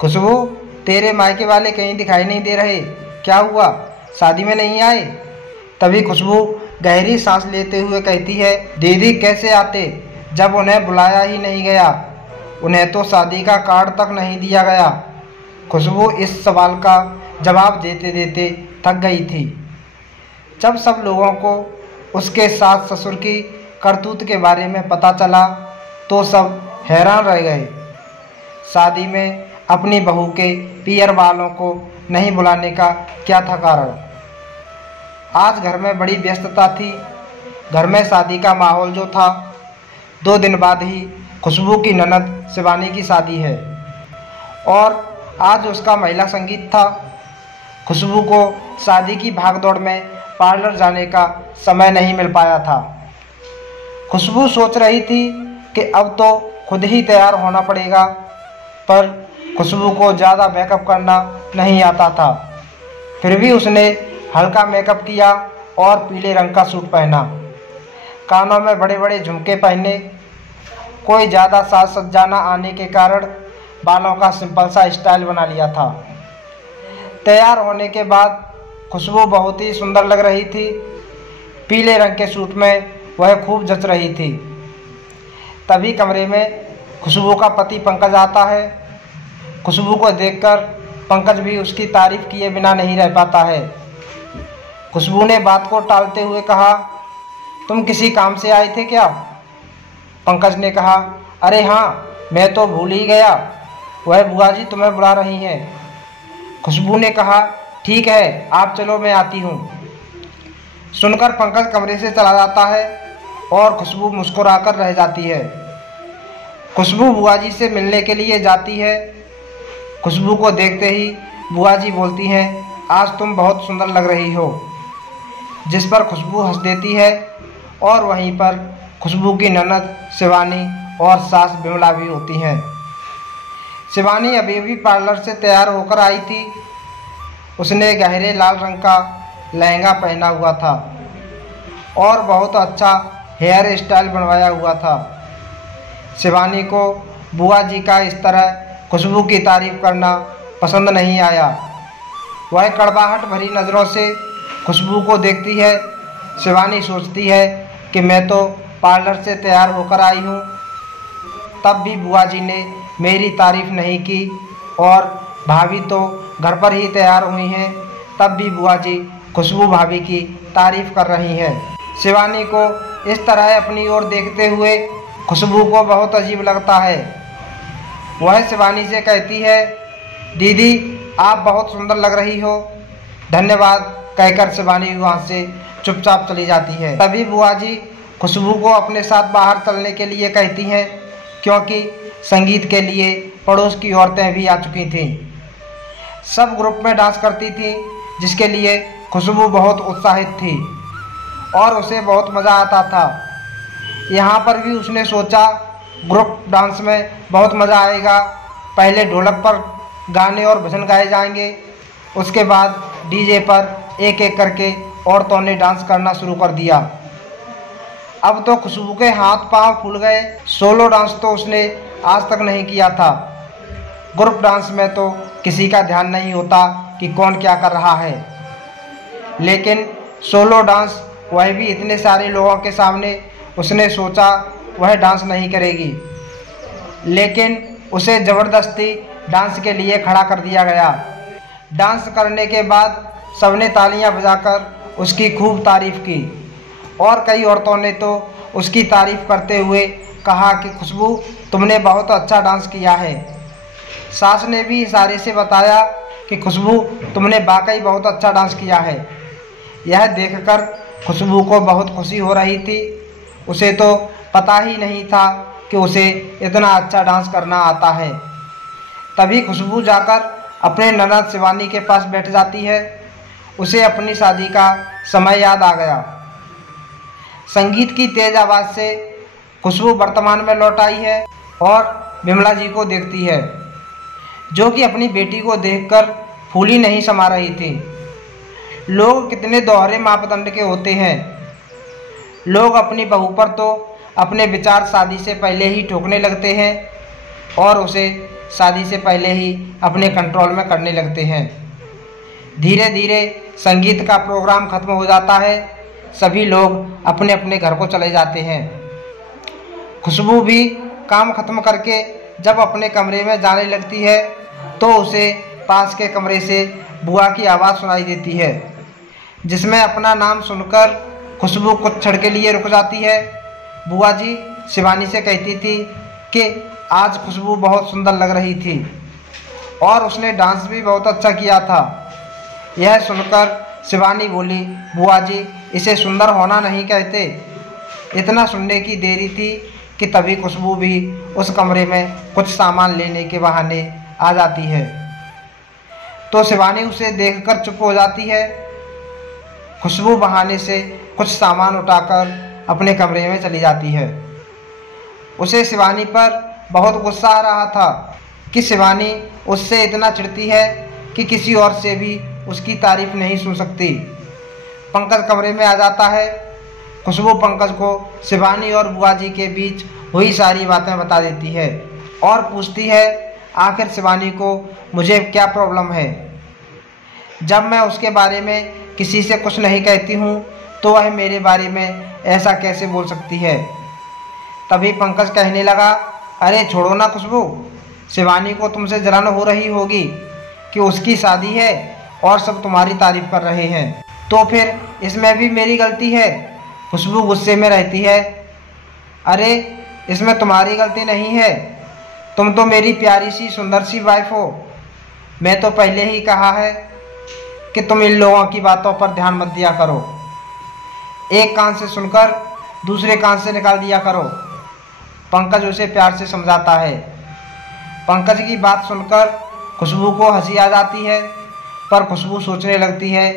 खुशबू, तेरे मायके वाले कहीं दिखाई नहीं दे रहे, क्या हुआ, शादी में नहीं आए? तभी खुशबू गहरी सांस लेते हुए कहती है, दीदी कैसे आते जब उन्हें बुलाया ही नहीं गया, उन्हें तो शादी का कार्ड तक नहीं दिया गया। खुशबू इस सवाल का जवाब देते देते थक गई थी। जब सब लोगों को उसके सास ससुर की करतूत के बारे में पता चला तो सब हैरान रह गए। शादी में अपनी बहू के पियर वालों को नहीं बुलाने का क्या था कारण? आज घर में बड़ी व्यस्तता थी। घर में शादी का माहौल जो था, 2 दिन बाद ही खुशबू की ननद शिवानी की शादी है और आज उसका महिला संगीत था। खुशबू को शादी की भागदौड़ में पार्लर जाने का समय नहीं मिल पाया था। खुशबू सोच रही थी कि अब तो खुद ही तैयार होना पड़ेगा, पर खुशबू को ज़्यादा मेकअप करना नहीं आता था। फिर भी उसने हल्का मेकअप किया और पीले रंग का सूट पहना, कानों में बड़े बड़े झुमके पहने। कोई ज़्यादा साज सज्जा न आने के कारण बालों का सिंपल सा स्टाइल बना लिया था। तैयार होने के बाद खुशबू बहुत ही सुंदर लग रही थी। पीले रंग के सूट में वह खूब जच रही थी। तभी कमरे में खुशबू का पति पंकज आता है। खुशबू को देखकर पंकज भी उसकी तारीफ किए बिना नहीं रह पाता है। खुशबू ने बात को टालते हुए कहा, तुम किसी काम से आए थे क्या? पंकज ने कहा, अरे हाँ, मैं तो भूल ही गया, वह बुआ जी तुम्हें बुला रही हैं। खुशबू ने कहा, ठीक है, आप चलो, मैं आती हूँ। सुनकर पंकज कमरे से चला जाता है और खुशबू मुस्कुराकर रह जाती है। खुशबू बुआ जी से मिलने के लिए जाती है। खुशबू को देखते ही बुआ जी बोलती हैं, आज तुम बहुत सुंदर लग रही हो, जिस पर खुशबू हंस देती है और वहीं पर खुशबू की ननद शिवानी और सास बिमला भी होती हैं। शिवानी अभी भी पार्लर से तैयार होकर आई थी। उसने गहरे लाल रंग का लहंगा पहना हुआ था और बहुत अच्छा हेयर स्टाइल बनवाया हुआ था। शिवानी को बुआ जी का इस तरह खुशबू की तारीफ करना पसंद नहीं आया। वह कड़वाहट भरी नज़रों से खुशबू को देखती है। शिवानी सोचती है कि मैं तो पार्लर से तैयार होकर आई हूँ, तब भी बुआ जी ने मेरी तारीफ नहीं की, और भाभी तो घर पर ही तैयार हुई हैं, तब भी बुआ जी खुशबू भाभी की तारीफ कर रही हैं। शिवानी को इस तरह अपनी ओर देखते हुए खुशबू को बहुत अजीब लगता है। वह शिवानी से कहती है, दीदी आप बहुत सुंदर लग रही हो। धन्यवाद कहकर शिवानी वहाँ से चुपचाप चली जाती है। तभी बुआ जी खुशबू को अपने साथ बाहर चलने के लिए कहती हैं, क्योंकि संगीत के लिए पड़ोस की औरतें भी आ चुकी थीं। सब ग्रुप में डांस करती थीं, जिसके लिए खुशबू बहुत उत्साहित थी और उसे बहुत मज़ा आता था। यहाँ पर भी उसने सोचा ग्रुप डांस में बहुत मज़ा आएगा। पहले ढोलक पर गाने और भजन गाए जाएंगे, उसके बाद डीजे पर एक एक करके औरतों ने डांस करना शुरू कर दिया। अब तो खुशबू के हाथ पांव फूल गए। सोलो डांस तो उसने आज तक नहीं किया था। ग्रुप डांस में तो किसी का ध्यान नहीं होता कि कौन क्या कर रहा है, लेकिन सोलो डांस, वह भी इतने सारे लोगों के सामने, उसने सोचा वह डांस नहीं करेगी, लेकिन उसे ज़बरदस्ती डांस के लिए खड़ा कर दिया गया। डांस करने के बाद सबने तालियां बजाकर उसकी खूब तारीफ़ की और कई औरतों ने तो उसकी तारीफ़ करते हुए कहा कि खुशबू तुमने बहुत अच्छा डांस किया है। सास ने भी इशारे से बताया कि खुशबू तुमने वाकई बहुत अच्छा डांस किया है। यह देखकर खुशबू को बहुत खुशी हो रही थी। उसे तो पता ही नहीं था कि उसे इतना अच्छा डांस करना आता है। तभी खुशबू जाकर अपने ननद शिवानी के पास बैठ जाती है। उसे अपनी शादी का समय याद आ गया। संगीत की तेज आवाज़ से खुशबू वर्तमान में लौट आई है और बिमला जी को देखती है, जो कि अपनी बेटी को देखकर फूली नहीं समा रही थी। लोग कितने दोहरे मापदंड के होते हैं। लोग अपनी बहू पर तो अपने विचार शादी से पहले ही ठोकने लगते हैं और उसे शादी से पहले ही अपने कंट्रोल में करने लगते हैं। धीरे धीरे संगीत का प्रोग्राम खत्म हो जाता है। सभी लोग अपने अपने घर को चले जाते हैं। खुशबू भी काम खत्म करके जब अपने कमरे में जाने लगती है तो उसे पास के कमरे से बुआ की आवाज़ सुनाई देती है, जिसमें अपना नाम सुनकर खुशबू कुछ क्षण के लिए रुक जाती है। बुआ जी शिवानी से कहती थी कि आज खुशबू बहुत सुंदर लग रही थी और उसने डांस भी बहुत अच्छा किया था। यह सुनकर शिवानी बोली, बुआ जी इसे सुंदर होना नहीं कहते। इतना सुनने की देरी थी कि तभी खुशबू भी उस कमरे में कुछ सामान लेने के बहाने आ जाती है, तो शिवानी उसे देखकर चुप हो जाती है। खुशबू बहाने से कुछ सामान उठाकर अपने कमरे में चली जाती है। उसे शिवानी पर बहुत गुस्सा आ रहा था कि शिवानी उससे इतना चिढ़ती है कि किसी और से भी उसकी तारीफ नहीं सुन सकती। पंकज कमरे में आ जाता है। खुशबू पंकज को शिवानी और बुआ जी के बीच हुई सारी बातें बता देती है और पूछती है आखिर शिवानी को मुझे क्या प्रॉब्लम है। जब मैं उसके बारे में किसी से कुछ नहीं कहती हूँ तो वह मेरे बारे में ऐसा कैसे बोल सकती है। तभी पंकज कहने लगा, अरे छोड़ो ना खुशबू, शिवानी को तुमसे जलन हो रही होगी कि उसकी शादी है और सब तुम्हारी तारीफ कर रहे हैं, तो फिर इसमें भी मेरी गलती है। खुशबू गुस्से में रहती है, अरे इसमें तुम्हारी गलती नहीं है, तुम तो मेरी प्यारी सी सुंदर सी वाइफ हो। मैं तो पहले ही कहा है कि तुम इन लोगों की बातों पर ध्यान मत दिया करो, एक कान से सुनकर दूसरे कान से निकाल दिया करो। पंकज उसे प्यार से समझाता है। पंकज की बात सुनकर खुशबू को हंसी आ जाती है, पर खुशबू सोचने लगती है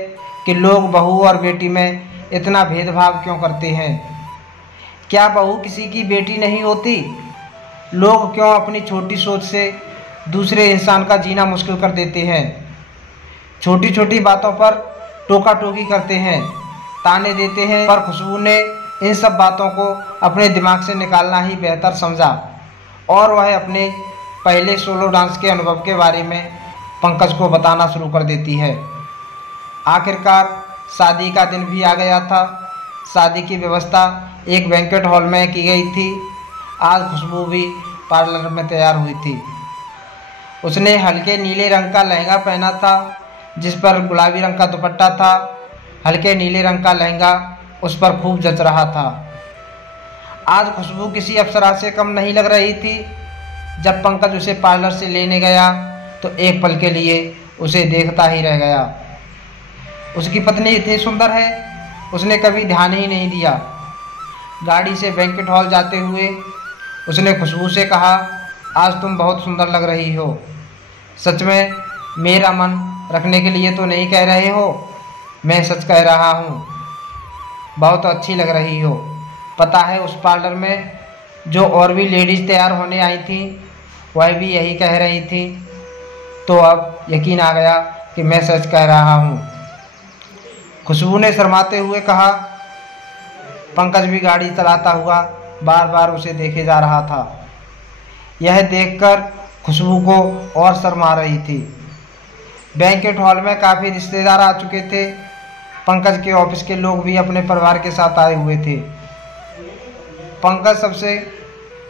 कि लोग बहू और बेटी में इतना भेदभाव क्यों करते हैं। क्या बहू किसी की बेटी नहीं होती? लोग क्यों अपनी छोटी सोच से दूसरे इंसान का जीना मुश्किल कर देते हैं। छोटी छोटी बातों पर टोका टोकी करते हैं, ताने देते हैं। पर खुशबू ने इन सब बातों को अपने दिमाग से निकालना ही बेहतर समझा और वह अपने पहले सोलो डांस के अनुभव के बारे में पंकज को बताना शुरू कर देती है। आखिरकार शादी का दिन भी आ गया था। शादी की व्यवस्था एक बैंक्वेट हॉल में की गई थी। आज खुशबू भी पार्लर में तैयार हुई थी। उसने हल्के नीले रंग का लहंगा पहना था जिस पर गुलाबी रंग का दुपट्टा था। हल्के नीले रंग का लहंगा उस पर खूब जच रहा था। आज खुशबू किसी अप्सरा से कम नहीं लग रही थी। जब पंकज उसे पार्लर से लेने गया तो एक पल के लिए उसे देखता ही रह गया। उसकी पत्नी इतनी सुंदर है, उसने कभी ध्यान ही नहीं दिया। गाड़ी से बैंक्वेट हॉल जाते हुए उसने खुशबू से कहा, आज तुम बहुत सुंदर लग रही हो। सच में मेरा मन रखने के लिए तो नहीं कह रहे हो, मैं सच कह रहा हूँ, बहुत अच्छी लग रही हो। पता है उस पार्लर में जो और भी लेडीज़ तैयार होने आई थी वह भी यही कह रही थी, तो अब यकीन आ गया कि मैं सच कह रहा हूँ। खुशबू ने शर्माते हुए कहा। पंकज भी गाड़ी चलाता हुआ बार बार उसे देखे जा रहा था। यह देखकर खुशबू को और शर्म आ रही थी। बैंक्वेट हॉल में काफ़ी रिश्तेदार आ चुके थे। पंकज के ऑफिस के लोग भी अपने परिवार के साथ आए हुए थे। पंकज सबसे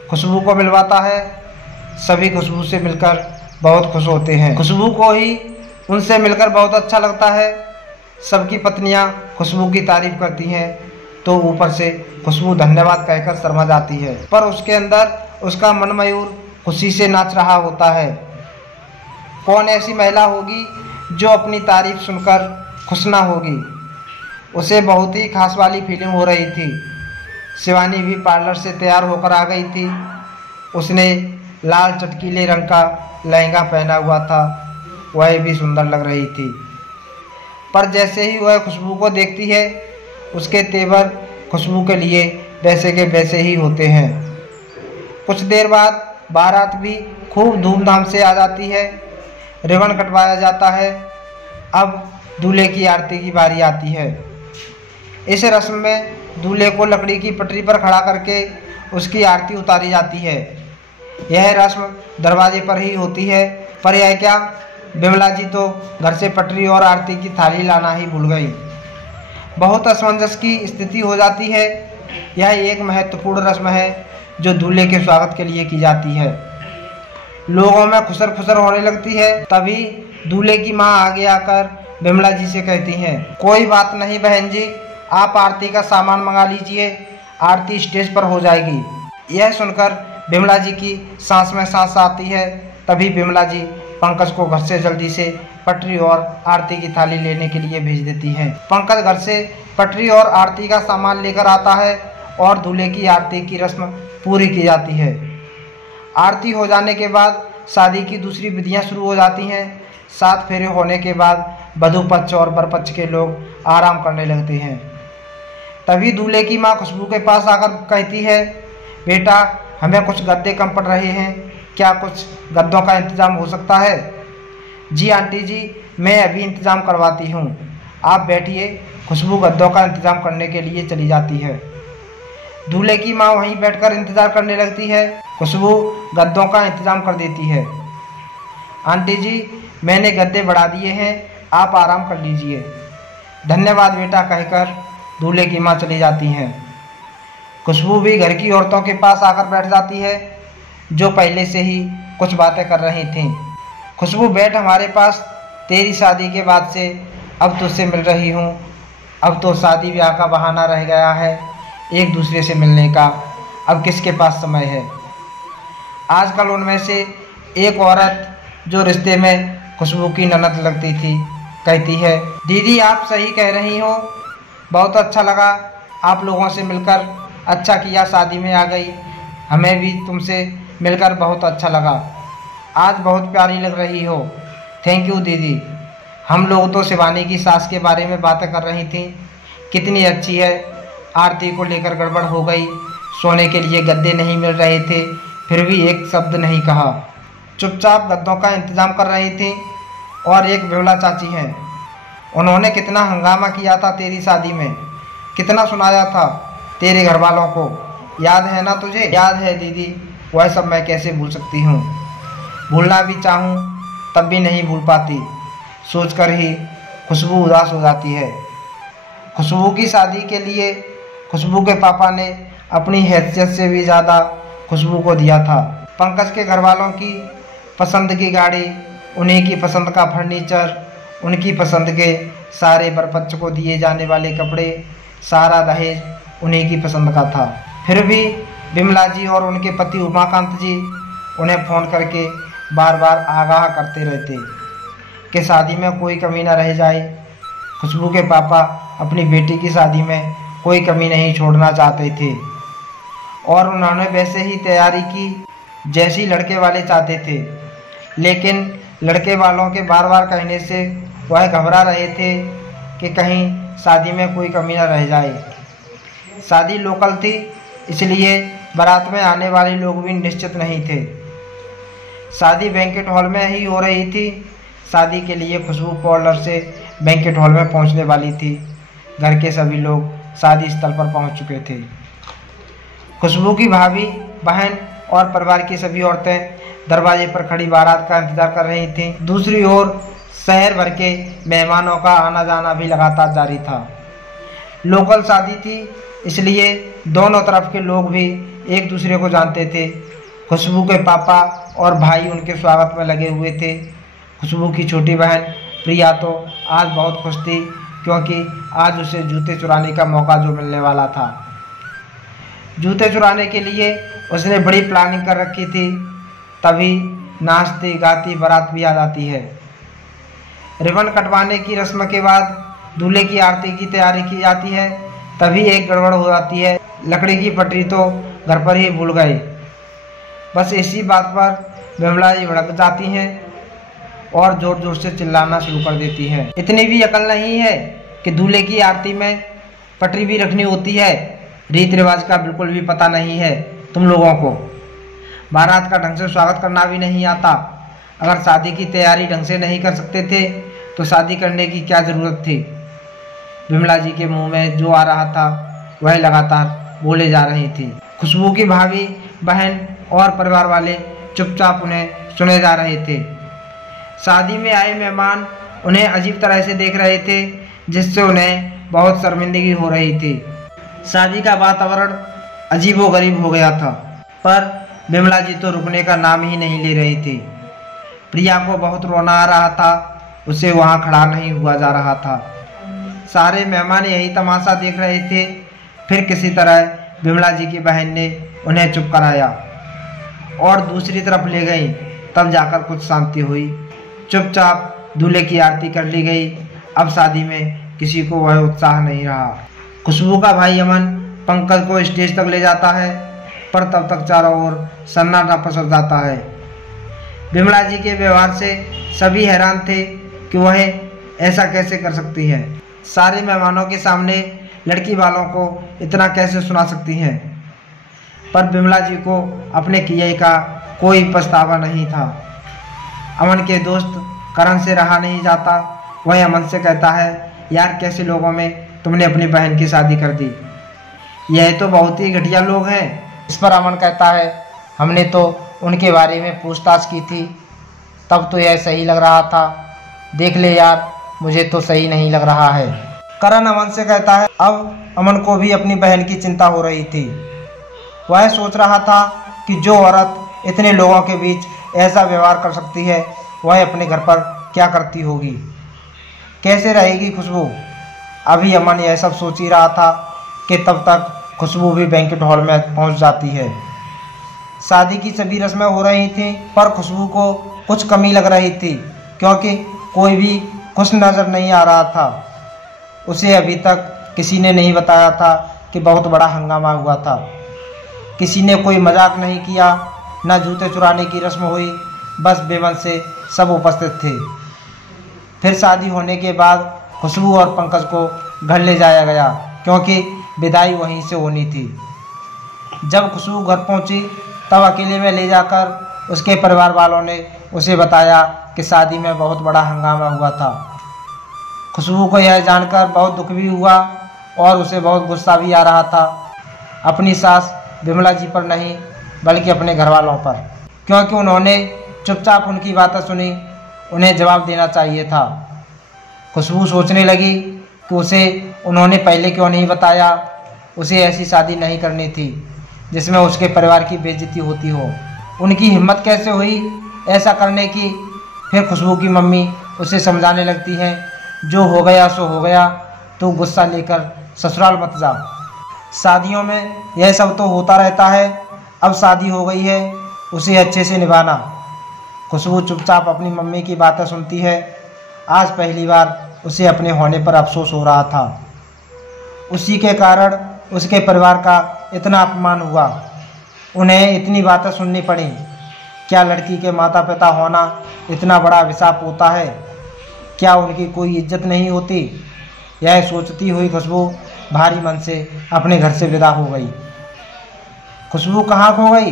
खुशबू को मिलवाता है। सभी खुशबू से मिलकर बहुत खुश होते हैं। खुशबू को ही उनसे मिलकर बहुत अच्छा लगता है। सबकी पत्नियां खुशबू की तारीफ करती हैं तो ऊपर से खुशबू धन्यवाद कहकर शर्मा जाती है, पर उसके अंदर उसका मन मयूर खुशी से नाच रहा होता है। कौन ऐसी महिला होगी जो अपनी तारीफ सुनकर खुश ना होगी। उसे बहुत ही खास वाली फीलिंग हो रही थी। शिवानी भी पार्लर से तैयार होकर आ गई थी। उसने लाल चटकीले रंग का लहंगा पहना हुआ था, वह भी सुंदर लग रही थी। पर जैसे ही वह खुशबू को देखती है उसके तेवर खुशबू के लिए वैसे के वैसे ही होते हैं। कुछ देर बाद बारात भी खूब धूमधाम से आ जाती है। रिबन कटवाया जाता है। अब दूल्हे की आरती की बारी आती है। इस रस्म में दूल्हे को लकड़ी की पटरी पर खड़ा करके उसकी आरती उतारी जाती है। यह रस्म दरवाजे पर ही होती है, पर यह क्या, विमला जी तो घर से पटरी और आरती की थाली लाना ही भूल गई। बहुत असमंजस की स्थिति हो जाती है। यह एक महत्वपूर्ण रस्म है जो दूल्हे के स्वागत के लिए की जाती है। लोगों में खुसर फुसर होने लगती है। तभी दूल्हे की माँ आगे आकर विमला जी से कहती हैं, कोई बात नहीं बहन जी, आप आरती का सामान मंगा लीजिए, आरती स्टेज पर हो जाएगी। यह सुनकर विमला जी की सांस में सांस आती है। तभी विमला जी पंकज को घर से जल्दी से पटरी और आरती की थाली लेने के लिए भेज देती हैं। पंकज घर से पटरी और आरती का सामान लेकर आता है और दूल्हे की आरती की रस्म पूरी की जाती है। आरती हो जाने के बाद शादी की दूसरी विधियां शुरू हो जाती हैं। 7 फेरे होने के बाद वधू पक्ष और वर पक्ष के लोग आराम करने लगते हैं। तभी दूल्हे की माँ खुशबू के पास आकर कहती है, बेटा हमें कुछ गद्दे कम पड़ रहे हैं, क्या कुछ गद्दों का इंतज़ाम हो सकता है? जी आंटी जी, मैं अभी इंतज़ाम करवाती हूँ, आप बैठिए। खुशबू गद्दों का इंतज़ाम करने के लिए चली जाती है। दूल्हे की माँ वहीं बैठकर इंतज़ार करने लगती है। खुशबू गद्दों का इंतज़ाम कर देती है। आंटी जी, मैंने गद्दे बढ़ा दिए हैं, आप आराम कर लीजिए। धन्यवाद बेटा कहकर दूल्हे की माँ चली जाती हैं। खुशबू भी घर की औरतों के पास आकर बैठ जाती है, जो पहले से ही कुछ बातें कर रही थीं। खुशबू बैठ हमारे पास, तेरी शादी के बाद से अब तुझसे मिल रही हूँ। अब तो शादी ब्याह का बहाना रह गया है एक दूसरे से मिलने का, अब किसके पास समय है। आजकल उनमें से एक औरत जो रिश्ते में खुशबू की ननद लगती थी, कहती है, दीदी आप सही कह रही हो, बहुत अच्छा लगा आप लोगों से मिलकर, अच्छा किया शादी में आ गई, हमें भी तुमसे मिलकर बहुत अच्छा लगा, आज बहुत प्यारी लग रही हो। थैंक यू दीदी। हम लोग तो शिवानी की सास के बारे में बातें कर रही थी, कितनी अच्छी है, आरती को लेकर गड़बड़ हो गई, सोने के लिए गद्दे नहीं मिल रहे थे, फिर भी एक शब्द नहीं कहा, चुपचाप गद्दों का इंतज़ाम कर रही थी। और एक विमला चाची हैं, उन्होंने कितना हंगामा किया था तेरी शादी में, कितना सुनाया था तेरे घर वालों को, याद है ना तुझे? याद है दीदी, वह सब मैं कैसे भूल सकती हूँ, भूलना भी चाहूँ तब भी नहीं भूल पाती, सोचकर ही खुशबू उदास हो जाती है। खुशबू की शादी के लिए खुशबू के पापा ने अपनी हैसियत से भी ज़्यादा खुशबू को दिया था। पंकज के घर वालों की पसंद की गाड़ी, उन्हीं की पसंद का फर्नीचर, उनकी पसंद के सारे बरपक्ष को दिए जाने वाले कपड़े, सारा दहेज उन्हीं की पसंद का था। फिर भी विमला जी और उनके पति उमाकांत जी उन्हें फ़ोन करके बार बार आगाह करते रहते कि शादी में कोई कमी न रह जाए। खुशबू के पापा अपनी बेटी की शादी में कोई कमी नहीं छोड़ना चाहते थे और उन्होंने वैसे ही तैयारी की जैसी लड़के वाले चाहते थे, लेकिन लड़के वालों के बार बार कहने से वह घबरा रहे थे कि कहीं शादी में कोई कमी न रह जाए। शादी लोकल थी, इसलिए बारात में आने वाले लोग भी निश्चित नहीं थे। शादी बैंकेट हॉल में ही हो रही थी। शादी के लिए खुशबू पार्लर से बैंकेट हॉल में पहुंचने वाली थी। घर के सभी लोग शादी स्थल पर पहुंच चुके थे। खुशबू की भाभी, बहन और परिवार की सभी औरतें दरवाजे पर खड़ी बारात का इंतजार कर रही थीं। दूसरी ओर शहर भर के मेहमानों का आना जाना भी लगातार जारी था। लोकल शादी थी, इसलिए दोनों तरफ के लोग भी एक दूसरे को जानते थे। खुशबू के पापा और भाई उनके स्वागत में लगे हुए थे। खुशबू की छोटी बहन प्रिया तो आज बहुत खुश थी, क्योंकि आज उसे जूते चुराने का मौका जो मिलने वाला था। जूते चुराने के लिए उसने बड़ी प्लानिंग कर रखी थी। तभी नाचती गाती बारात भी आ जाती है। रिबन कटवाने की रस्म के बाद दूल्हे की आरती की तैयारी की जाती है। तभी एक गड़बड़ हो जाती है, लकड़ी की पटरी तो घर पर ही भूल गए। बस इसी बात पर विमला जी भड़क जाती हैं और ज़ोर ज़ोर से चिल्लाना शुरू कर देती हैं। इतनी भी अकल नहीं है कि दूल्हे की आरती में पटरी भी रखनी होती है। रीति रिवाज का बिल्कुल भी पता नहीं है तुम लोगों को। बारात का ढंग से स्वागत करना भी नहीं आता। अगर शादी की तैयारी ढंग से नहीं कर सकते थे तो शादी करने की क्या ज़रूरत थी। विमला जी के मुंह में जो आ रहा था वह लगातार बोले जा रही थी। खुशबू की भाभी, बहन और परिवार वाले चुपचाप उन्हें सुने जा रहे थे। शादी में आए मेहमान उन्हें अजीब तरह से देख रहे थे, जिससे उन्हें बहुत शर्मिंदगी हो रही थी। शादी का वातावरण अजीबोगरीब हो गया था, पर विमला जी तो रुकने का नाम ही नहीं ले रही थी। प्रिया को बहुत रोना आ रहा था, उसे वहाँ खड़ा नहीं हुआ जा रहा था। सारे मेहमान यही तमाशा देख रहे थे। फिर किसी तरह विमला जी की बहन ने उन्हें चुप कराया और दूसरी तरफ ले गई। तब जाकर कुछ शांति हुई। चुपचाप दूल्हे की आरती कर ली गई। अब शादी में किसी को वह उत्साह नहीं रहा। खुशबू का भाई अमन पंकज को स्टेज तक ले जाता है, पर तब तक चारों ओर सन्नाटा पसर जाता है। विमला जी के व्यवहार से सभी हैरान थे कि वह ऐसा कैसे कर सकती है। सारे मेहमानों के सामने लड़की वालों को इतना कैसे सुना सकती हैं। पर विमला जी को अपने किए का कोई पछतावा नहीं था। अमन के दोस्त करण से रहा नहीं जाता। वह अमन से कहता है, यार कैसे लोगों में तुमने अपनी बहन की शादी कर दी, यह तो बहुत ही घटिया लोग हैं। इस पर अमन कहता है, हमने तो उनके बारे में पूछताछ की थी, तब तो यह सही लग रहा था। देख ले यार, मुझे तो सही नहीं लग रहा है। करण अमन से कहता है। अब अमन को भी अपनी बहन की चिंता हो रही थी। वह सोच रहा था कि जो औरत इतने लोगों के बीच ऐसा व्यवहार कर सकती है, वह अपने घर पर क्या करती होगी, कैसे रहेगी खुशबू। अभी अमन यह सब सोच ही रहा था कि तब तक खुशबू भी बैंक्वेट हॉल में पहुंच जाती है। शादी की सभी रस्में हो रही थीं, पर खुशबू को कुछ कमी लग रही थी, क्योंकि कोई भी खुश नज़र नहीं आ रहा था। उसे अभी तक किसी ने नहीं बताया था कि बहुत बड़ा हंगामा हुआ था। किसी ने कोई मजाक नहीं किया, न जूते चुराने की रस्म हुई, बस बेमन से सब उपस्थित थे। फिर शादी होने के बाद खुशबू और पंकज को घर ले जाया गया, क्योंकि विदाई वहीं से होनी थी। जब खुशबू घर पहुंची, तब अकेले में ले जाकर उसके परिवार वालों ने उसे बताया कि शादी में बहुत बड़ा हंगामा हुआ था। खुशबू को यह जानकर बहुत दुख भी हुआ और उसे बहुत गुस्सा भी आ रहा था, अपनी सास विमला जी पर नहीं, बल्कि अपने घर वालों पर, क्योंकि उन्होंने चुपचाप उनकी बातें सुनी। उन्हें जवाब देना चाहिए था। खुशबू सोचने लगी कि उसे उन्होंने पहले क्यों नहीं बताया। उसे ऐसी शादी नहीं करनी थी जिसमें उसके परिवार की बेइज्जती होती हो। उनकी हिम्मत कैसे हुई ऐसा करने की। फिर खुशबू की मम्मी उसे समझाने लगती हैं, जो हो गया सो हो गया, तो गुस्सा लेकर ससुराल मत जा। शादियों में यह सब तो होता रहता है, अब शादी हो गई है, उसे अच्छे से निभाना। खुशबू चुपचाप अपनी मम्मी की बातें सुनती है। आज पहली बार उसे अपने होने पर अफसोस हो रहा था। उसी के कारण उसके परिवार का इतना अपमान हुआ, उन्हें इतनी बातें सुननी पड़ी। क्या लड़की के माता पिता होना इतना बड़ा अभिशाप होता है? क्या उनकी कोई इज्जत नहीं होती? यह सोचती हुई खुशबू भारी मन से अपने घर से विदा हो गई। खुशबू कहाँ खो गई?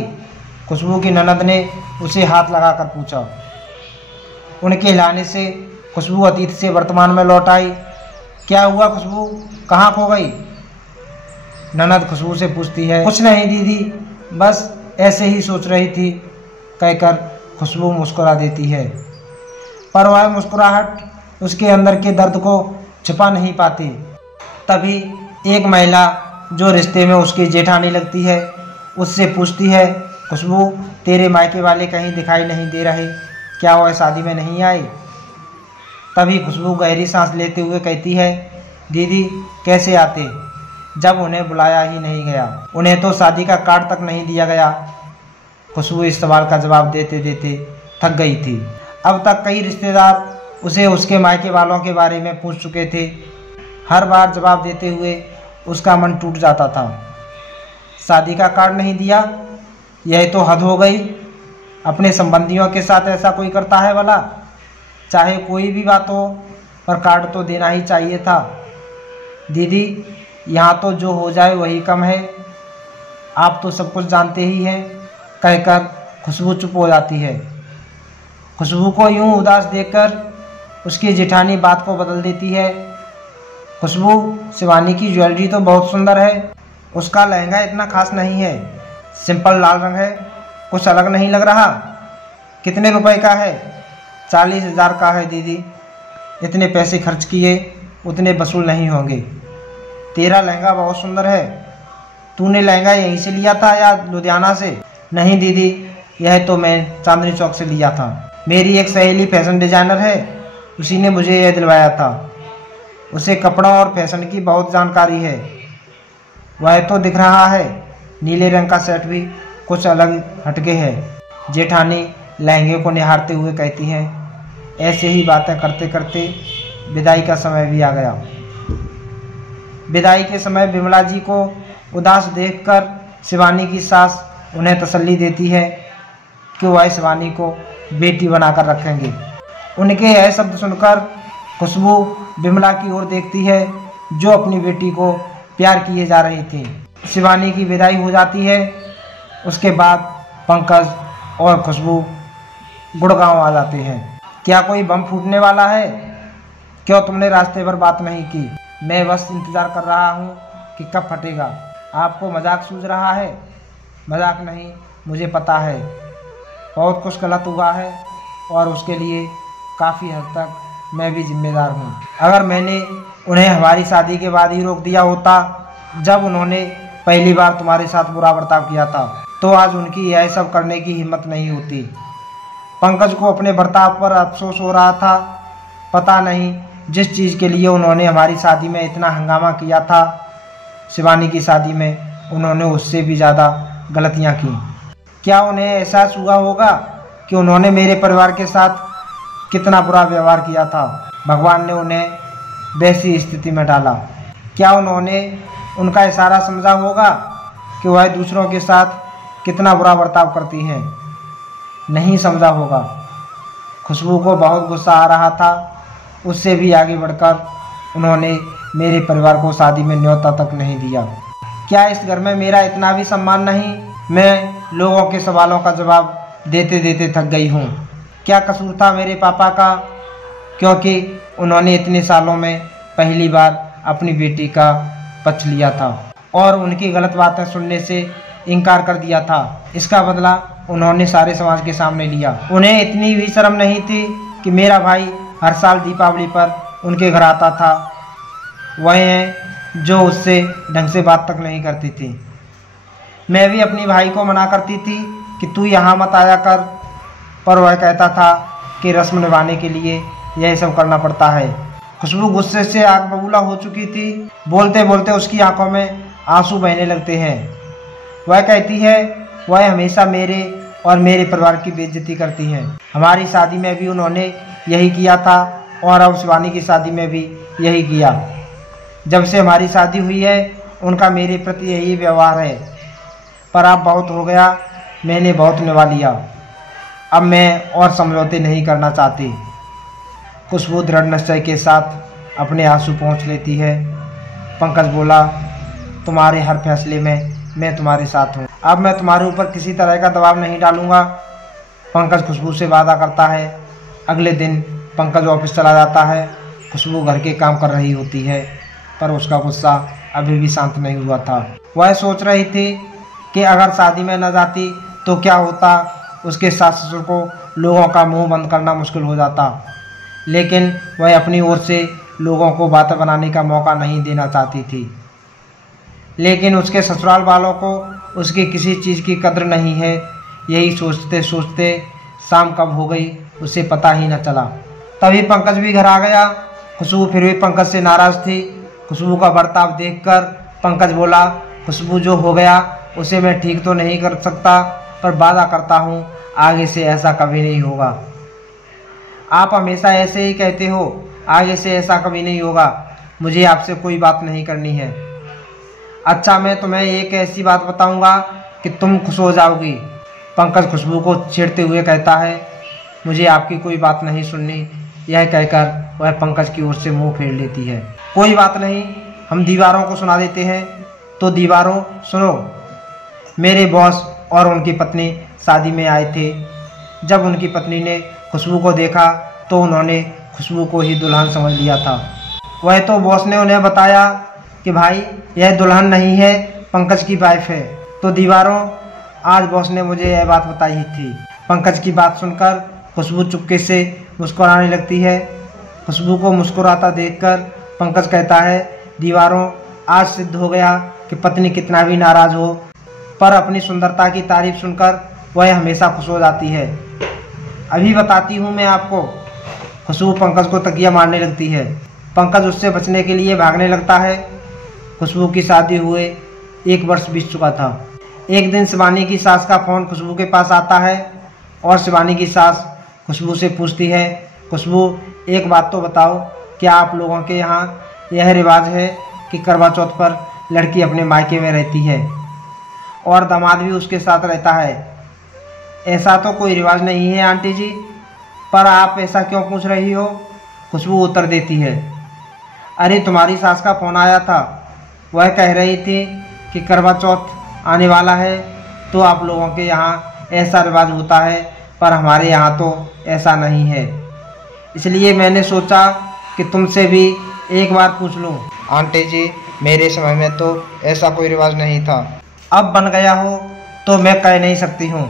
खुशबू की ननद ने उसे हाथ लगाकर पूछा। उनके हिलाने से खुशबू अतीत से वर्तमान में लौट आई। क्या हुआ खुशबू, कहाँ खो गई? ननद खुशबू से पूछती है। कुछ नहीं दीदी, बस ऐसे ही सोच रही थी, कहकर खुशबू मुस्कुरा देती है। पर वह मुस्कुराहट उसके अंदर के दर्द को छिपा नहीं पाती। तभी एक महिला जो रिश्ते में उसकी जेठानी लगती है, उससे पूछती है, खुशबू तेरे मायके वाले कहीं दिखाई नहीं दे रहे, क्या वह शादी में नहीं आए? तभी खुशबू गहरी सांस लेते हुए कहती है, दीदी कैसे आते, जब उन्हें बुलाया ही नहीं गया, उन्हें तो शादी का कार्ड तक नहीं दिया गया। खुशबू इस सवाल का जवाब देते देते थक गई थी। अब तक कई रिश्तेदार उसे उसके मायके वालों के बारे में पूछ चुके थे। हर बार जवाब देते हुए उसका मन टूट जाता था। शादी का कार्ड नहीं दिया, यह तो हद हो गई। अपने संबंधियों के साथ ऐसा कोई करता है भला? चाहे कोई भी बात हो, पर कार्ड तो देना ही चाहिए था। दीदी यहाँ तो जो हो जाए वही कम है, आप तो सब कुछ जानते ही हैं, कहकर खुशबू चुप हो जाती है। खुशबू को यूं उदास देखकर उसकी जेठानी बात को बदल देती है। खुशबू, शिवानी की ज्वेलरी तो बहुत सुंदर है, उसका लहंगा इतना खास नहीं है, सिंपल लाल रंग है, कुछ अलग नहीं लग रहा? कितने रुपए का है? 40,000 का है दीदी। इतने पैसे खर्च किए उतने वसूल नहीं होंगे। तेरा लहंगा बहुत सुंदर है। तूने लहंगा यहीं से लिया था या लुधियाना से? नहीं दीदी, यह तो मैं चांदनी चौक से लिया था। मेरी एक सहेली फैशन डिजाइनर है, उसी ने मुझे यह दिलवाया था। उसे कपड़ा और फैशन की बहुत जानकारी है। वह तो दिख रहा है, नीले रंग का शर्ट भी कुछ अलग हटके है। जेठानी लहंगे को निहारते हुए कहती हैं। ऐसे ही बातें करते करते विदाई का समय भी आ गया। विदाई के समय विमला जी को उदास देखकर शिवानी की सास उन्हें तसल्ली देती है कि वह शिवानी को बेटी बनाकर रखेंगे। उनके यह शब्द सुनकर खुशबू विमला की ओर देखती है, जो अपनी बेटी को प्यार किए जा रही थी। शिवानी की विदाई हो जाती है। उसके बाद पंकज और खुशबू गुड़गांव आ जाते हैं। क्या कोई बम फूटने वाला है? क्यों तुमने रास्ते पर बात नहीं की? मैं बस इंतज़ार कर रहा हूँ कि कब फटेगा। आपको मजाक सूझ रहा है? मजाक नहीं, मुझे पता है बहुत कुछ गलत हुआ है और उसके लिए काफ़ी हद तक मैं भी जिम्मेदार हूँ। अगर मैंने उन्हें हमारी शादी के बाद ही रोक दिया होता, जब उन्होंने पहली बार तुम्हारे साथ बुरा बर्ताव किया था, तो आज उनकी यह सब करने की हिम्मत नहीं होती। पंकज को अपने बर्ताव पर अफसोस हो रहा था। पता नहीं जिस चीज़ के लिए उन्होंने हमारी शादी में इतना हंगामा किया था, शिवानी की शादी में उन्होंने उससे भी ज़्यादा गलतियाँ की। क्या उन्हें एहसास हुआ होगा कि उन्होंने मेरे परिवार के साथ कितना बुरा व्यवहार किया था? भगवान ने उन्हें वैसी स्थिति में डाला। क्या उन्होंने उनका इशारा समझा होगा कि वह दूसरों के साथ कितना बुरा बर्ताव करती हैं? नहीं समझा होगा। खुशबू को बहुत गुस्सा आ रहा था। उससे भी आगे बढ़कर उन्होंने मेरे परिवार को शादी में न्योता तक नहीं दिया। क्या इस घर में मेरा इतना भी सम्मान नहीं? मैं लोगों के सवालों का जवाब देते देते थक गई हूँ। क्या कसूर था मेरे पापा का? क्योंकि उन्होंने इतने सालों में पहली बार अपनी बेटी का पक्ष लिया था और उनकी गलत बातें सुनने से इनकार कर दिया था। इसका बदला उन्होंने सारे समाज के सामने लिया। उन्हें इतनी भी शर्म नहीं थी कि मेरा भाई हर साल दीपावली पर उनके घर आता था। वह हैं जो उससे ढंग से बात तक नहीं करती थी। मैं भी अपनी भाई को मना करती थी कि तू यहाँ मत आया कर, पर वह कहता था कि रस्म निभाने के लिए यह सब करना पड़ता है। खुशबू गुस्से से आग बबूला हो चुकी थी। बोलते बोलते उसकी आंखों में आंसू बहने लगते हैं। वह कहती है वह हमेशा मेरे और मेरे परिवार की बेइज्जती करती हैं। हमारी शादी में भी उन्होंने यही किया था और अब शिवानी की शादी में भी यही किया। जब से हमारी शादी हुई है उनका मेरे प्रति यही व्यवहार है। पर अब बहुत हो गया, मैंने बहुत निभा लिया। अब मैं और समझौते नहीं करना चाहती। खुशबू दृढ़ निश्चय के साथ अपने आंसू पोंछ लेती है। पंकज बोला, तुम्हारे हर फैसले में मैं तुम्हारे साथ हूँ। अब मैं तुम्हारे ऊपर किसी तरह का दबाव नहीं डालूंगा। पंकज खुशबू से वादा करता है। अगले दिन पंकज ऑफिस चला जाता है। खुशबू घर के काम कर रही होती है, पर उसका गुस्सा अभी भी शांत नहीं हुआ था। वह सोच रही थी कि अगर शादी में न जाती तो क्या होता। उसके सास ससुर को लोगों का मुंह बंद करना मुश्किल हो जाता, लेकिन वह अपनी ओर से लोगों को बातें बनाने का मौका नहीं देना चाहती थी। लेकिन उसके ससुराल वालों को उसकी किसी चीज़ की कद्र नहीं है। यही सोचते सोचते शाम कब हो गई उसे पता ही न चला। तभी पंकज भी घर आ गया। खुशबू फिर भी पंकज से नाराज़ थी। खुशबू का बर्ताव देखकर पंकज बोला, खुशबू जो हो गया उसे मैं ठीक तो नहीं कर सकता, पर वादा करता हूँ आगे से ऐसा कभी नहीं होगा। आप हमेशा ऐसे ही कहते हो, आगे से ऐसा कभी नहीं होगा। मुझे आपसे कोई बात नहीं करनी है। अच्छा, मैं तुम्हें एक ऐसी बात बताऊंगा कि तुम खुश हो जाओगी। पंकज खुशबू को छेड़ते हुए कहता है, मुझे आपकी कोई बात नहीं सुननी। यह कहकर वह पंकज की ओर से मुंह फेर लेती है। कोई बात नहीं, हम दीवारों को सुना देते हैं। तो दीवारों सुनो। मेरे बॉस और उनकी पत्नी शादी में आए थे। जब उनकी पत्नी ने खुशबू को देखा तो उन्होंने खुशबू को ही दुल्हन समझ लिया था। वह तो बॉस ने उन्हें बताया कि भाई यह दुल्हन नहीं है, पंकज की वाइफ है। तो दीवारों आज बॉस ने मुझे यह बात बताई थी। पंकज की बात सुनकर खुशबू चुपके से मुस्कुराने लगती है। खुशबू को मुस्कुराता देखकर पंकज कहता है, दीवारों, आज सिद्ध हो गया कि पत्नी कितना भी नाराज़ हो पर अपनी सुंदरता की तारीफ सुनकर वह हमेशा खुश हो जाती है। अभी बताती हूँ मैं आपको। खुशबू पंकज को तकिया मारने लगती है। पंकज उससे बचने के लिए भागने लगता है। खुशबू की शादी हुए 1 वर्ष बीत चुका था। एक दिन शिवानी की सास का फ़ोन खुशबू के पास आता है और शिवानी की सास खुशबू से पूछती है, खुशबू एक बात तो बताओ, क्या आप लोगों के यहाँ यह रिवाज है कि करवा चौथ पर लड़की अपने मायके में रहती है और दामाद भी उसके साथ रहता है? ऐसा तो कोई रिवाज नहीं है आंटी जी, पर आप ऐसा क्यों पूछ रही हो? खुशबू उत्तर देती है, अरे तुम्हारी सास का फ़ोन आया था, वह कह रही थी कि करवा चौथ आने वाला है तो आप लोगों के यहाँ ऐसा रिवाज होता है, पर हमारे यहाँ तो ऐसा नहीं है, इसलिए मैंने सोचा कि तुमसे भी एक बार पूछ लूँ। आंटी जी, मेरे समय में तो ऐसा कोई रिवाज नहीं था, अब बन गया हो तो मैं कह नहीं सकती हूँ।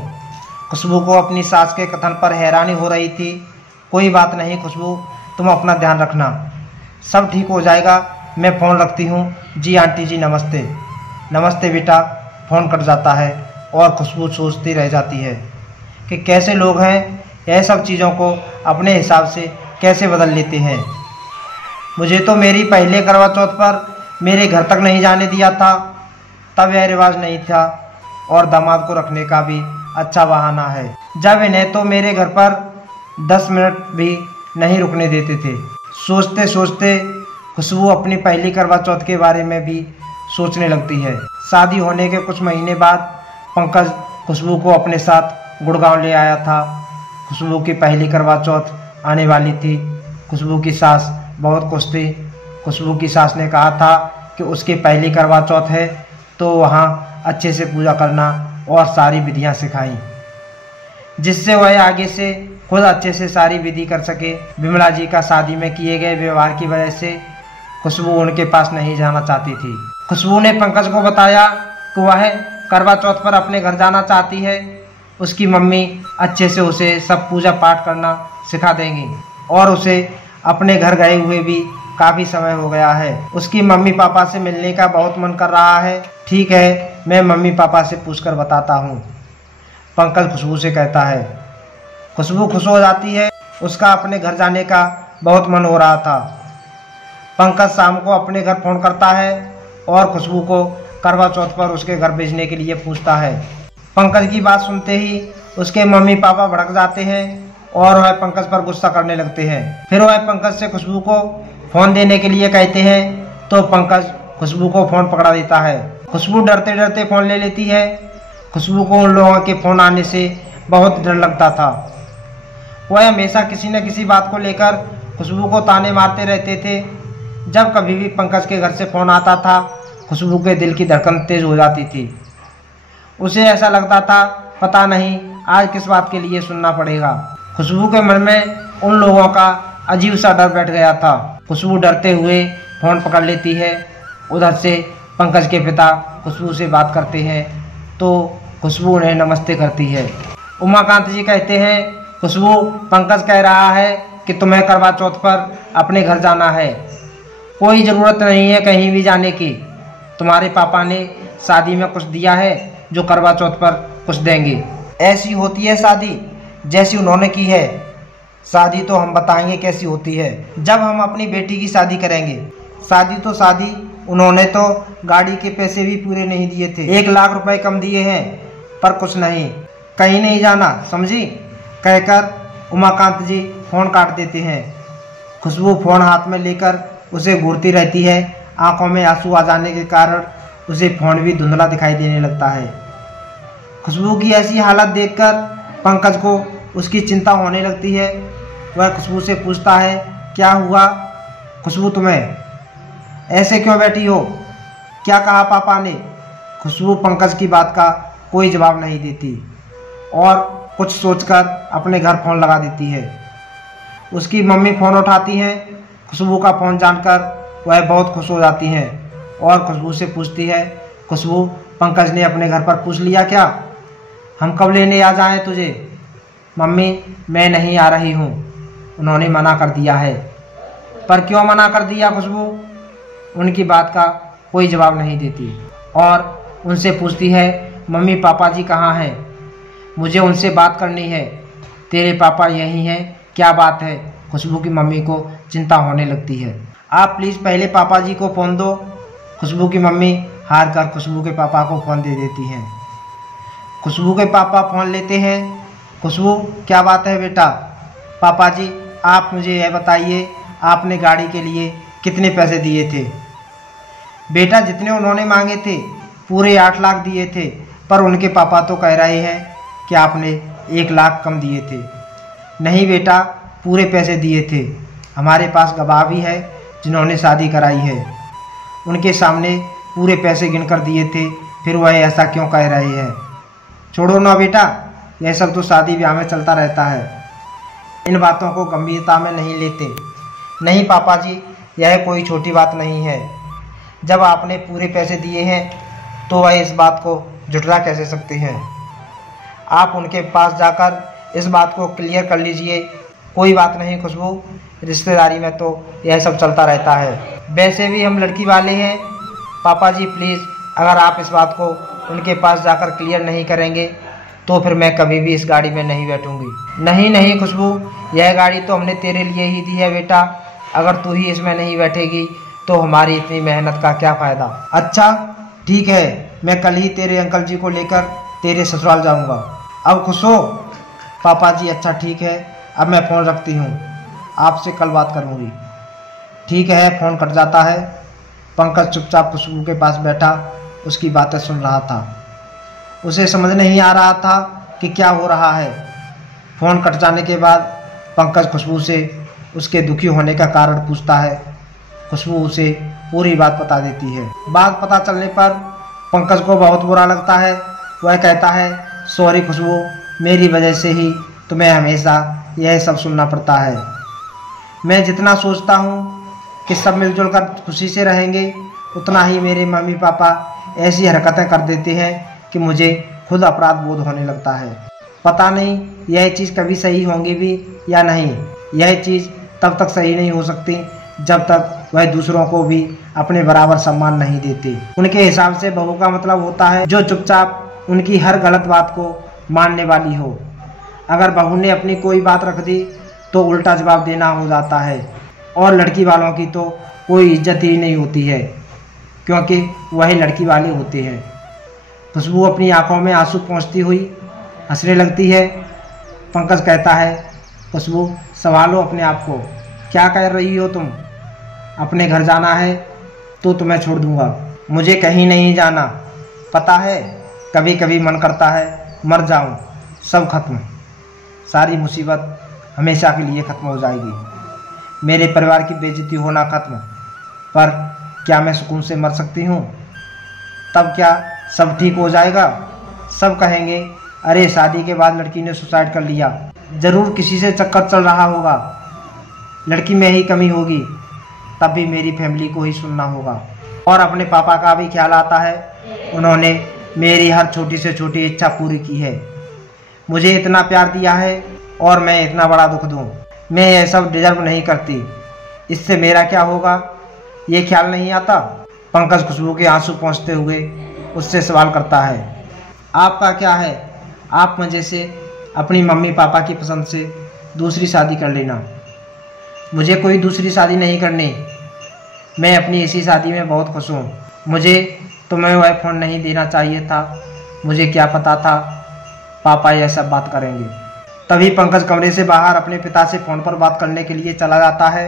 खुशबू को अपनी सास के कथन पर हैरानी हो रही थी। कोई बात नहीं खुशबू, तुम अपना ध्यान रखना, सब ठीक हो जाएगा, मैं फ़ोन रखती हूँ। जी आंटी जी, नमस्ते। नमस्ते बेटा। फ़ोन कट जाता है और खुशबू सोचती रह जाती है कि कैसे लोग हैं, यह सब चीज़ों को अपने हिसाब से कैसे बदल लेते हैं। मुझे तो मेरी पहले करवा चौथ पर मेरे घर तक नहीं जाने दिया था, तब यह रिवाज नहीं था और दामाद को रखने का भी अच्छा बहाना है। जब इन्हें तो मेरे घर पर 10 मिनट भी नहीं रुकने देते थे। सोचते सोचते खुशबू अपनी पहली करवा चौथ के बारे में भी सोचने लगती है। शादी होने के कुछ महीने बाद पंकज खुशबू को अपने साथ गुड़गांव ले आया था। खुशबू की पहली करवा चौथ आने वाली थी। खुशबू की सास बहुत खुश थी। खुशबू की सास ने कहा था कि उसकी पहली करवा चौथ है तो वहाँ अच्छे से पूजा करना और सारी विधियाँ सिखाई, जिससे वह आगे से खुद अच्छे से सारी विधि कर सके। विमला जी का शादी में किए गए व्यवहार की वजह से खुशबू उनके पास नहीं जाना चाहती थी। खुशबू ने पंकज को बताया कि वह करवा चौथ पर अपने घर जाना चाहती है। उसकी मम्मी अच्छे से उसे सब पूजा पाठ करना सिखा देंगी और उसे अपने घर गए हुए भी काफ़ी समय हो गया है। उसकी मम्मी पापा से मिलने का बहुत मन कर रहा है। ठीक है, मैं मम्मी पापा से पूछकर बताता हूँ, पंकज खुशबू से कहता है। खुशबू खुश हो जाती है। उसका अपने घर जाने का बहुत मन हो रहा था। पंकज शाम को अपने घर फ़ोन करता है और खुशबू को करवा चौथ पर उसके घर भेजने के लिए पूछता है। पंकज की बात सुनते ही उसके मम्मी पापा भड़क जाते हैं और वह पंकज पर गुस्सा करने लगते हैं। फिर वह पंकज से खुशबू को फ़ोन देने के लिए कहते हैं तो पंकज खुशबू को फ़ोन पकड़ा देता है। खुशबू डरते डरते फ़ोन ले लेती है। खुशबू को उन लोगों के फ़ोन आने से बहुत डर लगता था। वह हमेशा किसी न किसी बात को लेकर खुशबू को ताने मारते रहते थे। जब कभी भी पंकज के घर से फ़ोन आता था, खुशबू के दिल की धड़कन तेज़ हो जाती थी। उसे ऐसा लगता था, पता नहीं आज किस बात के लिए सुनना पड़ेगा। खुशबू के मन में उन लोगों का अजीब सा डर बैठ गया था। खुशबू डरते हुए फ़ोन पकड़ लेती है। उधर से पंकज के पिता खुशबू से बात करते हैं तो खुशबू उन्हें नमस्ते करती है। उमाकांत जी कहते हैं, खुशबू, पंकज कह रहा है कि तुम्हें करवा चौथ पर अपने घर जाना है। कोई ज़रूरत नहीं है कहीं भी जाने की। तुम्हारे पापा ने शादी में कुछ दिया है जो करवा चौथ पर कुछ देंगे। ऐसी होती है शादी जैसी उन्होंने की है। शादी तो हम बताएंगे कैसी होती है जब हम अपनी बेटी की शादी करेंगे। शादी तो शादी, उन्होंने तो गाड़ी के पैसे भी पूरे नहीं दिए थे। 1 लाख रुपए कम दिए हैं, पर कुछ नहीं, कहीं नहीं जाना, समझी, कहकर उमाकांत जी फ़ोन काट देते हैं। खुशबू फ़ोन हाथ में लेकर उसे घूरती रहती है। आंखों में आंसू आ जाने के कारण उसे फ़ोन भी धुंधला दिखाई देने लगता है। खुशबू की ऐसी हालत देखकर पंकज को उसकी चिंता होने लगती है। वह खुशबू से पूछता है, क्या हुआ खुशबू, तुम्हें ऐसे क्यों बैठी हो? क्या कहा पापा ने? खुशबू पंकज की बात का कोई जवाब नहीं देती और कुछ सोचकर अपने घर फ़ोन लगा देती है। उसकी मम्मी फ़ोन उठाती हैं। खुशबू का फ़ोन जानकर वह बहुत खुश हो जाती हैं और खुशबू से पूछती है, खुशबू, पंकज ने अपने घर पर पूछ लिया क्या? हम कब लेने आ जाएं तुझे? मम्मी मैं नहीं आ रही हूँ, उन्होंने मना कर दिया है। पर क्यों मना कर दिया खुशबू? उनकी बात का कोई जवाब नहीं देती और उनसे पूछती है मम्मी पापा जी कहाँ हैं? मुझे उनसे बात करनी है। तेरे पापा यहीं हैं, क्या बात है? खुशबू की मम्मी को चिंता होने लगती है। आप प्लीज़ पहले पापा जी को फ़ोन दो। खुशबू की मम्मी हार कर खुशबू के पापा को फ़ोन दे देती हैं। खुशबू के पापा फ़ोन लेते हैं। खुशबू क्या बात है बेटा? पापा जी आप मुझे यह बताइए, आपने गाड़ी के लिए कितने पैसे दिए थे? बेटा जितने उन्होंने मांगे थे पूरे 8 लाख दिए थे, पर उनके पापा तो कह रहे हैं कि आपने 1 लाख कम दिए थे। नहीं बेटा पूरे पैसे दिए थे, हमारे पास गवाह भी है जिन्होंने शादी कराई है, उनके सामने पूरे पैसे गिनकर दिए थे, फिर वह ऐसा क्यों कह रहे हैं? छोड़ो ना बेटा, यह सब तो शादी ब्याह में चलता रहता है, इन बातों को गंभीरता में नहीं लेते। नहीं पापा जी यह कोई छोटी बात नहीं है, जब आपने पूरे पैसे दिए हैं तो वह इस बात को झुठला कैसे सकते हैं? आप उनके पास जाकर इस बात को क्लियर कर लीजिए। कोई बात नहीं खुशबू, रिश्तेदारी में तो यह सब चलता रहता है, वैसे भी हम लड़की वाले हैं। पापा जी प्लीज़ अगर आप इस बात को उनके पास जाकर क्लियर नहीं करेंगे तो फिर मैं कभी भी इस गाड़ी में नहीं बैठूंगी। नहीं नहीं खुशबू, यह गाड़ी तो हमने तेरे लिए ही दी है बेटा, अगर तू ही इसमें नहीं बैठेगी तो हमारी इतनी मेहनत का क्या फ़ायदा? अच्छा ठीक है, मैं कल ही तेरे अंकल जी को लेकर तेरे ससुराल जाऊंगा। अब खुश हो? पापा जी अच्छा ठीक है, अब मैं फ़ोन रखती हूँ, आपसे कल बात करूँगी। ठीक है, फ़ोन कट जाता है। पंकज चुपचाप खुशबू के पास बैठा उसकी बातें सुन रहा था। उसे समझ नहीं आ रहा था कि क्या हो रहा है। फ़ोन कट जाने के बाद पंकज खुशबू से उसके दुखी होने का कारण पूछता है। खुशबू उसे पूरी बात बता देती है। बात पता चलने पर पंकज को बहुत बुरा लगता है। वह कहता है सॉरी खुशबू, मेरी वजह से ही तुम्हें हमेशा यह सब सुनना पड़ता है। मैं जितना सोचता हूँ कि सब मिलजुल कर खुशी से रहेंगे, उतना ही मेरे मम्मी पापा ऐसी हरकतें कर देते हैं कि मुझे खुद अपराध बोध होने लगता है। पता नहीं यह चीज़ कभी सही होंगी भी या नहीं। यह चीज़ तब तक सही नहीं हो सकती जब तक वह दूसरों को भी अपने बराबर सम्मान नहीं देते। उनके हिसाब से बहू का मतलब होता है जो चुपचाप उनकी हर गलत बात को मानने वाली हो। अगर बहू ने अपनी कोई बात रख दी तो उल्टा जवाब देना हो जाता है, और लड़की वालों की तो कोई इज्जत ही नहीं होती है क्योंकि वही लड़की वाले होते हैं। खुशबू अपनी आंखों में आंसू पोंछती हुई हंसने लगती है। पंकज कहता है खुशबू संभालो अपने आप को, क्या कह रही हो तुम? अपने घर जाना है तो तुम्हें छोड़ दूंगा, मुझे कहीं नहीं जाना। पता है कभी कभी मन करता है मर जाऊं, सब खत्म, सारी मुसीबत हमेशा के लिए ख़त्म हो जाएगी, मेरे परिवार की बेइज्जती होना ख़त्म। पर क्या मैं सुकून से मर सकती हूँ? तब क्या सब ठीक हो जाएगा? सब कहेंगे अरे शादी के बाद लड़की ने सुसाइड कर लिया, ज़रूर किसी से चक्कर चल रहा होगा, लड़की में ही कमी होगी। तब भी मेरी फैमिली को ही सुनना होगा। और अपने पापा का भी ख्याल आता है, उन्होंने मेरी हर छोटी से छोटी इच्छा पूरी की है, मुझे इतना प्यार दिया है और मैं इतना बड़ा दुख दूँ? मैं यह सब डिजर्व नहीं करती, इससे मेरा क्या होगा ये ख्याल नहीं आता। पंकज खुशबू के आंसू पोंछते हुए उससे सवाल करता है आपका क्या है? आप मज़े से अपनी मम्मी पापा की पसंद से दूसरी शादी कर लेना, मुझे कोई दूसरी शादी नहीं करनी, मैं अपनी इसी शादी में बहुत खुश हूँ। मुझे तुम्हें वह फ़ोन नहीं देना चाहिए था, मुझे क्या पता था पापा यह सब बात करेंगे। तभी पंकज कमरे से बाहर अपने पिता से फ़ोन पर बात करने के लिए चला जाता है।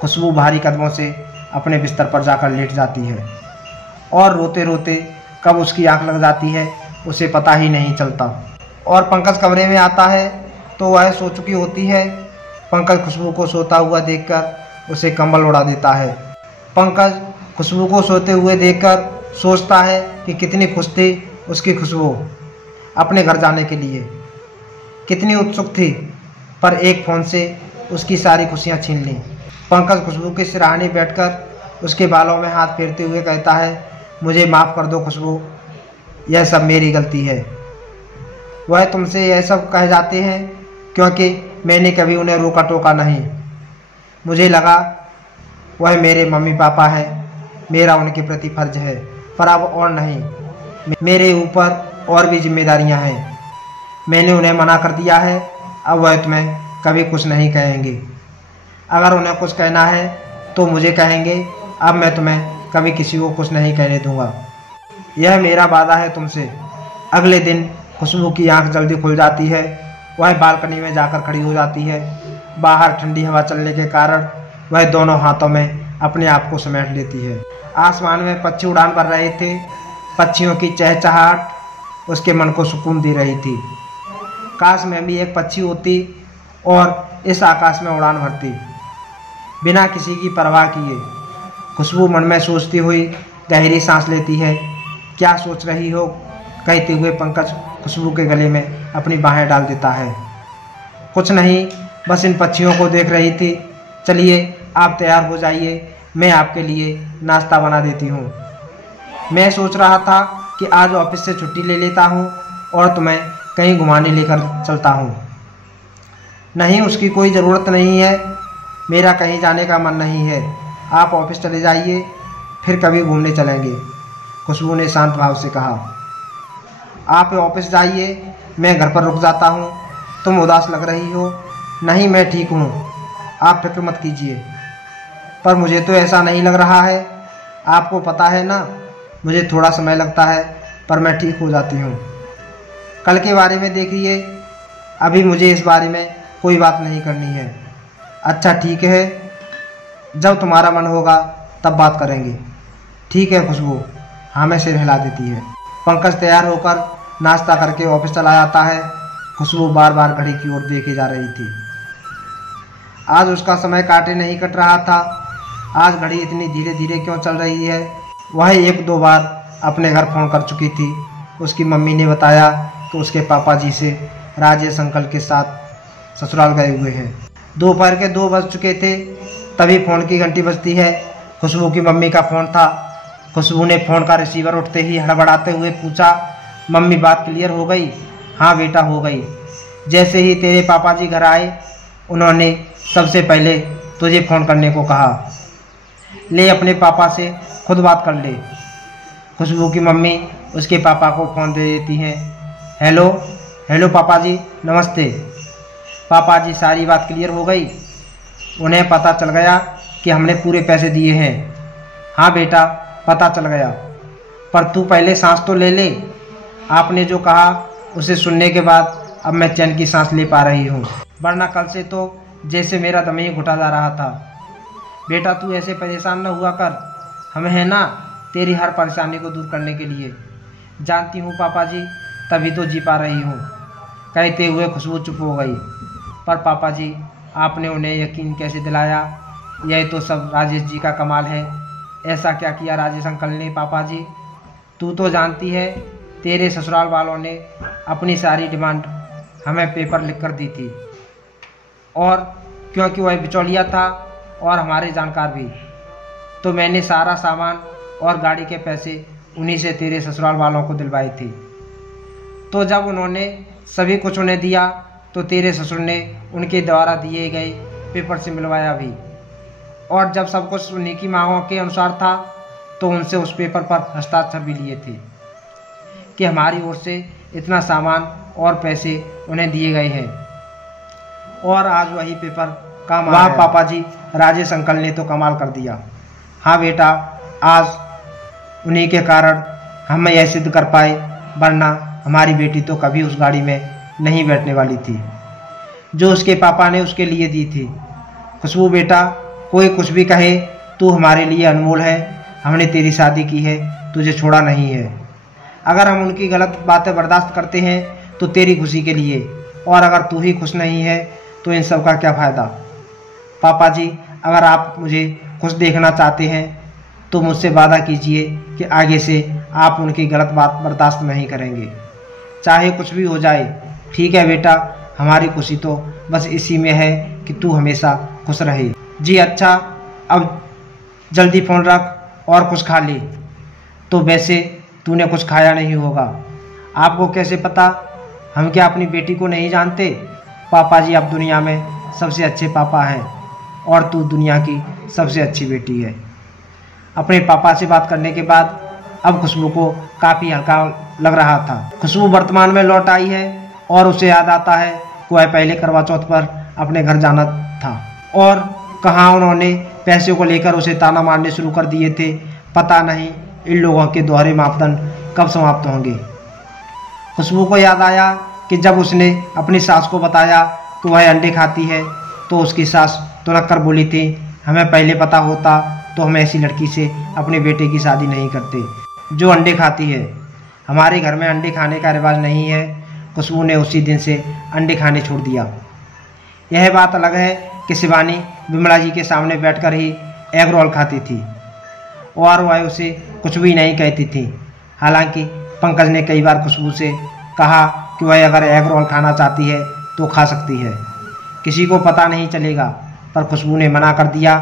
खुशबू भारी कदमों से अपने बिस्तर पर जाकर लेट जाती है और रोते रोते कब उसकी आंख लग जाती है उसे पता ही नहीं चलता। और पंकज कमरे में आता है तो वह सो चुकी होती है। पंकज खुशबू को सोता हुआ देखकर उसे कंबल उड़ा देता है। पंकज खुशबू को सोते हुए देखकर सोचता है कि कितनी खुश थी उसकी खुशबू अपने घर जाने के लिए, कितनी उत्सुक थी, पर एक फ़ोन से उसकी सारी खुशियाँ छीन लीं। पंकज खुशबू के सिरहाने बैठकर उसके बालों में हाथ फेरते हुए कहता है मुझे माफ़ कर दो खुशबू, यह सब मेरी गलती है, वह तुमसे यह सब कह जाते हैं क्योंकि मैंने कभी उन्हें रोका टोका नहीं। मुझे लगा वह मेरे मम्मी पापा हैं, मेरा उनके प्रति फर्ज है, पर अब और नहीं। मेरे ऊपर और भी जिम्मेदारियां हैं। मैंने उन्हें मना कर दिया है, अब वह तुम्हें कभी कुछ नहीं कहेंगे। अगर उन्हें कुछ कहना है तो मुझे कहेंगे, अब मैं तुम्हें कभी किसी को कुछ नहीं कहने दूंगा। यह मेरा वादा है तुमसे। अगले दिन खुशबू की आंख जल्दी खुल जाती है। वह बालकनी में जाकर खड़ी हो जाती है। बाहर ठंडी हवा चलने के कारण वह दोनों हाथों में अपने आप को समेट लेती है। आसमान में पक्षी उड़ान भर रहे थे। पक्षियों की चहचहाहट उसके मन को सुकून दे रही थी। काश मैं भी एक पक्षी होती और इस आकाश में उड़ान भरती, बिना किसी की परवाह किए। खुशबू मन में सोचती हुई गहरी सांस लेती है। क्या सोच रही हो, कहते हुए पंकज खुशबू के गले में अपनी बाहें डाल देता है। कुछ नहीं, बस इन पक्षियों को देख रही थी। चलिए आप तैयार हो जाइए, मैं आपके लिए नाश्ता बना देती हूँ। मैं सोच रहा था कि आज ऑफिस से छुट्टी ले लेता हूँ और तुम्हें कहीं घुमाने लेकर चलता हूँ। नहीं, उसकी कोई ज़रूरत नहीं है, मेरा कहीं जाने का मन नहीं है। आप ऑफिस चले जाइए, फिर कभी घूमने चलेंगे, खुशबू ने शांत भाव से कहा। आप ऑफिस जाइए, मैं घर पर रुक जाता हूँ। तुम उदास लग रही हो। नहीं, मैं ठीक हूँ, आप फिक्र मत कीजिए। पर मुझे तो ऐसा नहीं लग रहा है। आपको पता है ना, मुझे थोड़ा समय लगता है, पर मैं ठीक हो जाती हूँ। कल के बारे में देखिए, अभी मुझे इस बारे में कोई बात नहीं करनी है। अच्छा ठीक है, जब तुम्हारा मन होगा तब बात करेंगे। ठीक है खुशबू, हाँ में सिर हिला देती है। पंकज तैयार होकर नाश्ता करके ऑफिस चला जाता है। खुशबू बार बार घड़ी की ओर देखे जा रही थी। आज उसका समय काटे नहीं कट रहा था। आज घड़ी इतनी धीरे धीरे क्यों चल रही है। वह एक दो बार अपने घर फ़ोन कर चुकी थी। उसकी मम्मी ने बताया कि उसके पापा जी से राजेश अंकल के साथ ससुराल गए हुए हैं। दोपहर के 2 बज चुके थे, तभी फ़ोन की घंटी बजती है। खुशबू की मम्मी का फ़ोन था। खुशबू ने फ़ोन का रिसीवर उठते ही हड़बड़ाते हुए पूछा, मम्मी बात क्लियर हो गई? हाँ बेटा हो गई। जैसे ही तेरे पापा जी घर आए, उन्होंने सबसे पहले तुझे फ़ोन करने को कहा। ले अपने पापा से खुद बात कर ले। खुशबू की मम्मी उसके पापा को फ़ोन दे देती हैं। हेलो हेलो पापा जी, नमस्ते। पापा जी सारी बात क्लियर हो गई? उन्हें पता चल गया कि हमने पूरे पैसे दिए हैं। हाँ बेटा पता चल गया, पर तू पहले सांस तो ले ले। आपने जो कहा उसे सुनने के बाद अब मैं चैन की सांस ले पा रही हूँ, वरना कल से तो जैसे मेरा दम ही घुटा जा रहा था। बेटा तू ऐसे परेशान न हुआ कर, हम हैं ना तेरी हर परेशानी को दूर करने के लिए। जानती हूँ पापा जी, तभी तो जी पा रही हूँ। कहते हुए खुशबू चुप हो गई। पर पापा जी आपने उन्हें यकीन कैसे दिलाया? यह तो सब राजेश जी का कमाल है। ऐसा क्या किया राजेश अंकल ने पापा जी? तू तो जानती है तेरे ससुराल वालों ने अपनी सारी डिमांड हमें पेपर लिख कर दी थी, और क्योंकि वह बिचौलिया था और हमारे जानकार भी, तो मैंने सारा सामान और गाड़ी के पैसे उन्हीं से तेरे ससुराल वालों को दिलवाए थे। तो जब उन्होंने सभी कुछ उन्हें दिया तो तेरे ससुर ने उनके द्वारा दिए गए पेपर से मिलवाया भी, और जब सब कुछ उन्हीं की मांगों के अनुसार था तो उनसे उस पेपर पर हस्ताक्षर भी लिए थे कि हमारी ओर से इतना सामान और पैसे उन्हें दिए गए हैं। और आज वही पेपर काम आया। वाह पापा जी, राजेश अंकल ने तो कमाल कर दिया। हाँ बेटा, आज उन्हीं के कारण हम यह सिद्ध कर पाए, वरना हमारी बेटी तो कभी उस गाड़ी में नहीं बैठने वाली थी जो उसके पापा ने उसके लिए दी थी। खुशबू बेटा, कोई कुछ भी कहे, तू हमारे लिए अनमोल है। हमने तेरी शादी की है, तुझे छोड़ा नहीं है। अगर हम उनकी गलत बातें बर्दाश्त करते हैं तो तेरी खुशी के लिए, और अगर तू ही खुश नहीं है तो इन सब का क्या फ़ायदा। पापा जी, अगर आप मुझे खुश देखना चाहते हैं तो मुझसे वादा कीजिए कि आगे से आप उनकी गलत बात बर्दाश्त नहीं करेंगे, चाहे कुछ भी हो जाए। ठीक है बेटा, हमारी खुशी तो बस इसी में है कि तू हमेशा खुश रहे। जी अच्छा, अब जल्दी फ़ोन रख और कुछ खा ले। तो वैसे तूने कुछ खाया नहीं होगा। आपको कैसे पता? हम क्या अपनी बेटी को नहीं जानते? पापा जी अब दुनिया में सबसे अच्छे पापा हैं और तू दुनिया की सबसे अच्छी बेटी है। अपने पापा से बात करने के बाद अब खुशबू को काफ़ी हल्का लग रहा था। खुशबू वर्तमान में लौट आई है और उसे याद आता है कि वह पहले करवा चौथ पर अपने घर जाना था और कहाँ उन्होंने पैसे को लेकर उसे ताना मारने शुरू कर दिए थे। पता नहीं इन लोगों के दोहरे मापदंड कब समाप्त होंगे। खुशबू को याद आया कि जब उसने अपनी सास को बताया कि वह अंडे खाती है तो उसकी सास तुरंत कर बोली थी, हमें पहले पता होता तो हम ऐसी लड़की से अपने बेटे की शादी नहीं करते जो अंडे खाती है। हमारे घर में अंडे खाने का रिवाज नहीं है। खुशबू ने उसी दिन से अंडे खाने छोड़ दिया। यह बात अलग है कि शिवानी विमला जी के सामने बैठकर ही एग रोल खाती थी और वह उसे कुछ भी नहीं कहती थी। हालांकि पंकज ने कई बार खुशबू से कहा कि वह अगर एग रोल खाना चाहती है तो खा सकती है, किसी को पता नहीं चलेगा, पर खुशबू ने मना कर दिया।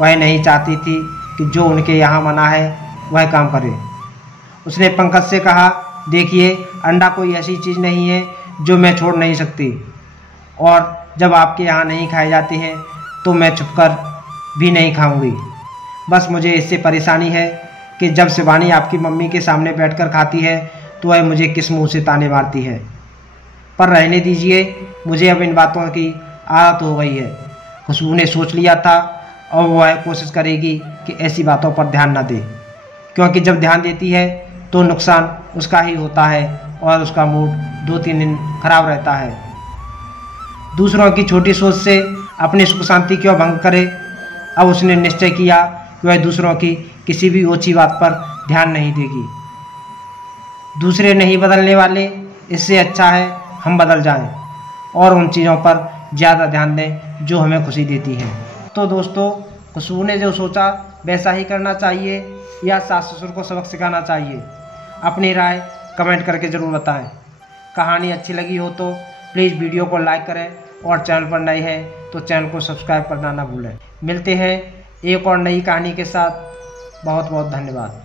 वह नहीं चाहती थी कि जो उनके यहाँ मना है वह काम करे। उसने पंकज से कहा, देखिए अंडा कोई ऐसी चीज़ नहीं है जो मैं छोड़ नहीं सकती, और जब आपके यहाँ नहीं खाए जाते हैं तो मैं छुपकर भी नहीं खाऊंगी। बस मुझे इससे परेशानी है कि जब शिवानी आपकी मम्मी के सामने बैठकर खाती है तो वह मुझे किस मुंह से ताने मारती है। पर रहने दीजिए, मुझे अब इन बातों की आदत हो गई है। खुशबू ने सोच लिया था और वह कोशिश करेगी कि ऐसी बातों पर ध्यान न दे, क्योंकि जब ध्यान देती है तो नुकसान उसका ही होता है और उसका मूड 2-3 दिन खराब रहता है। दूसरों की छोटी सोच से अपनी सुख शांति क्यों भंग करे। अब उसने निश्चय किया कि वह दूसरों की किसी भी ओछी बात पर ध्यान नहीं देगी। दूसरे नहीं बदलने वाले, इससे अच्छा है हम बदल जाएं और उन चीज़ों पर ज़्यादा ध्यान दें जो हमें खुशी देती हैं। तो दोस्तों, खुशबू ने जो सोचा वैसा ही करना चाहिए या सास ससुर को सबक सिखाना चाहिए? अपनी राय कमेंट करके ज़रूर बताएं। कहानी अच्छी लगी हो तो प्लीज़ वीडियो को लाइक करें और चैनल पर नए हैं तो चैनल को सब्सक्राइब करना ना भूलें। मिलते हैं एक और नई कहानी के साथ। बहुत बहुत धन्यवाद।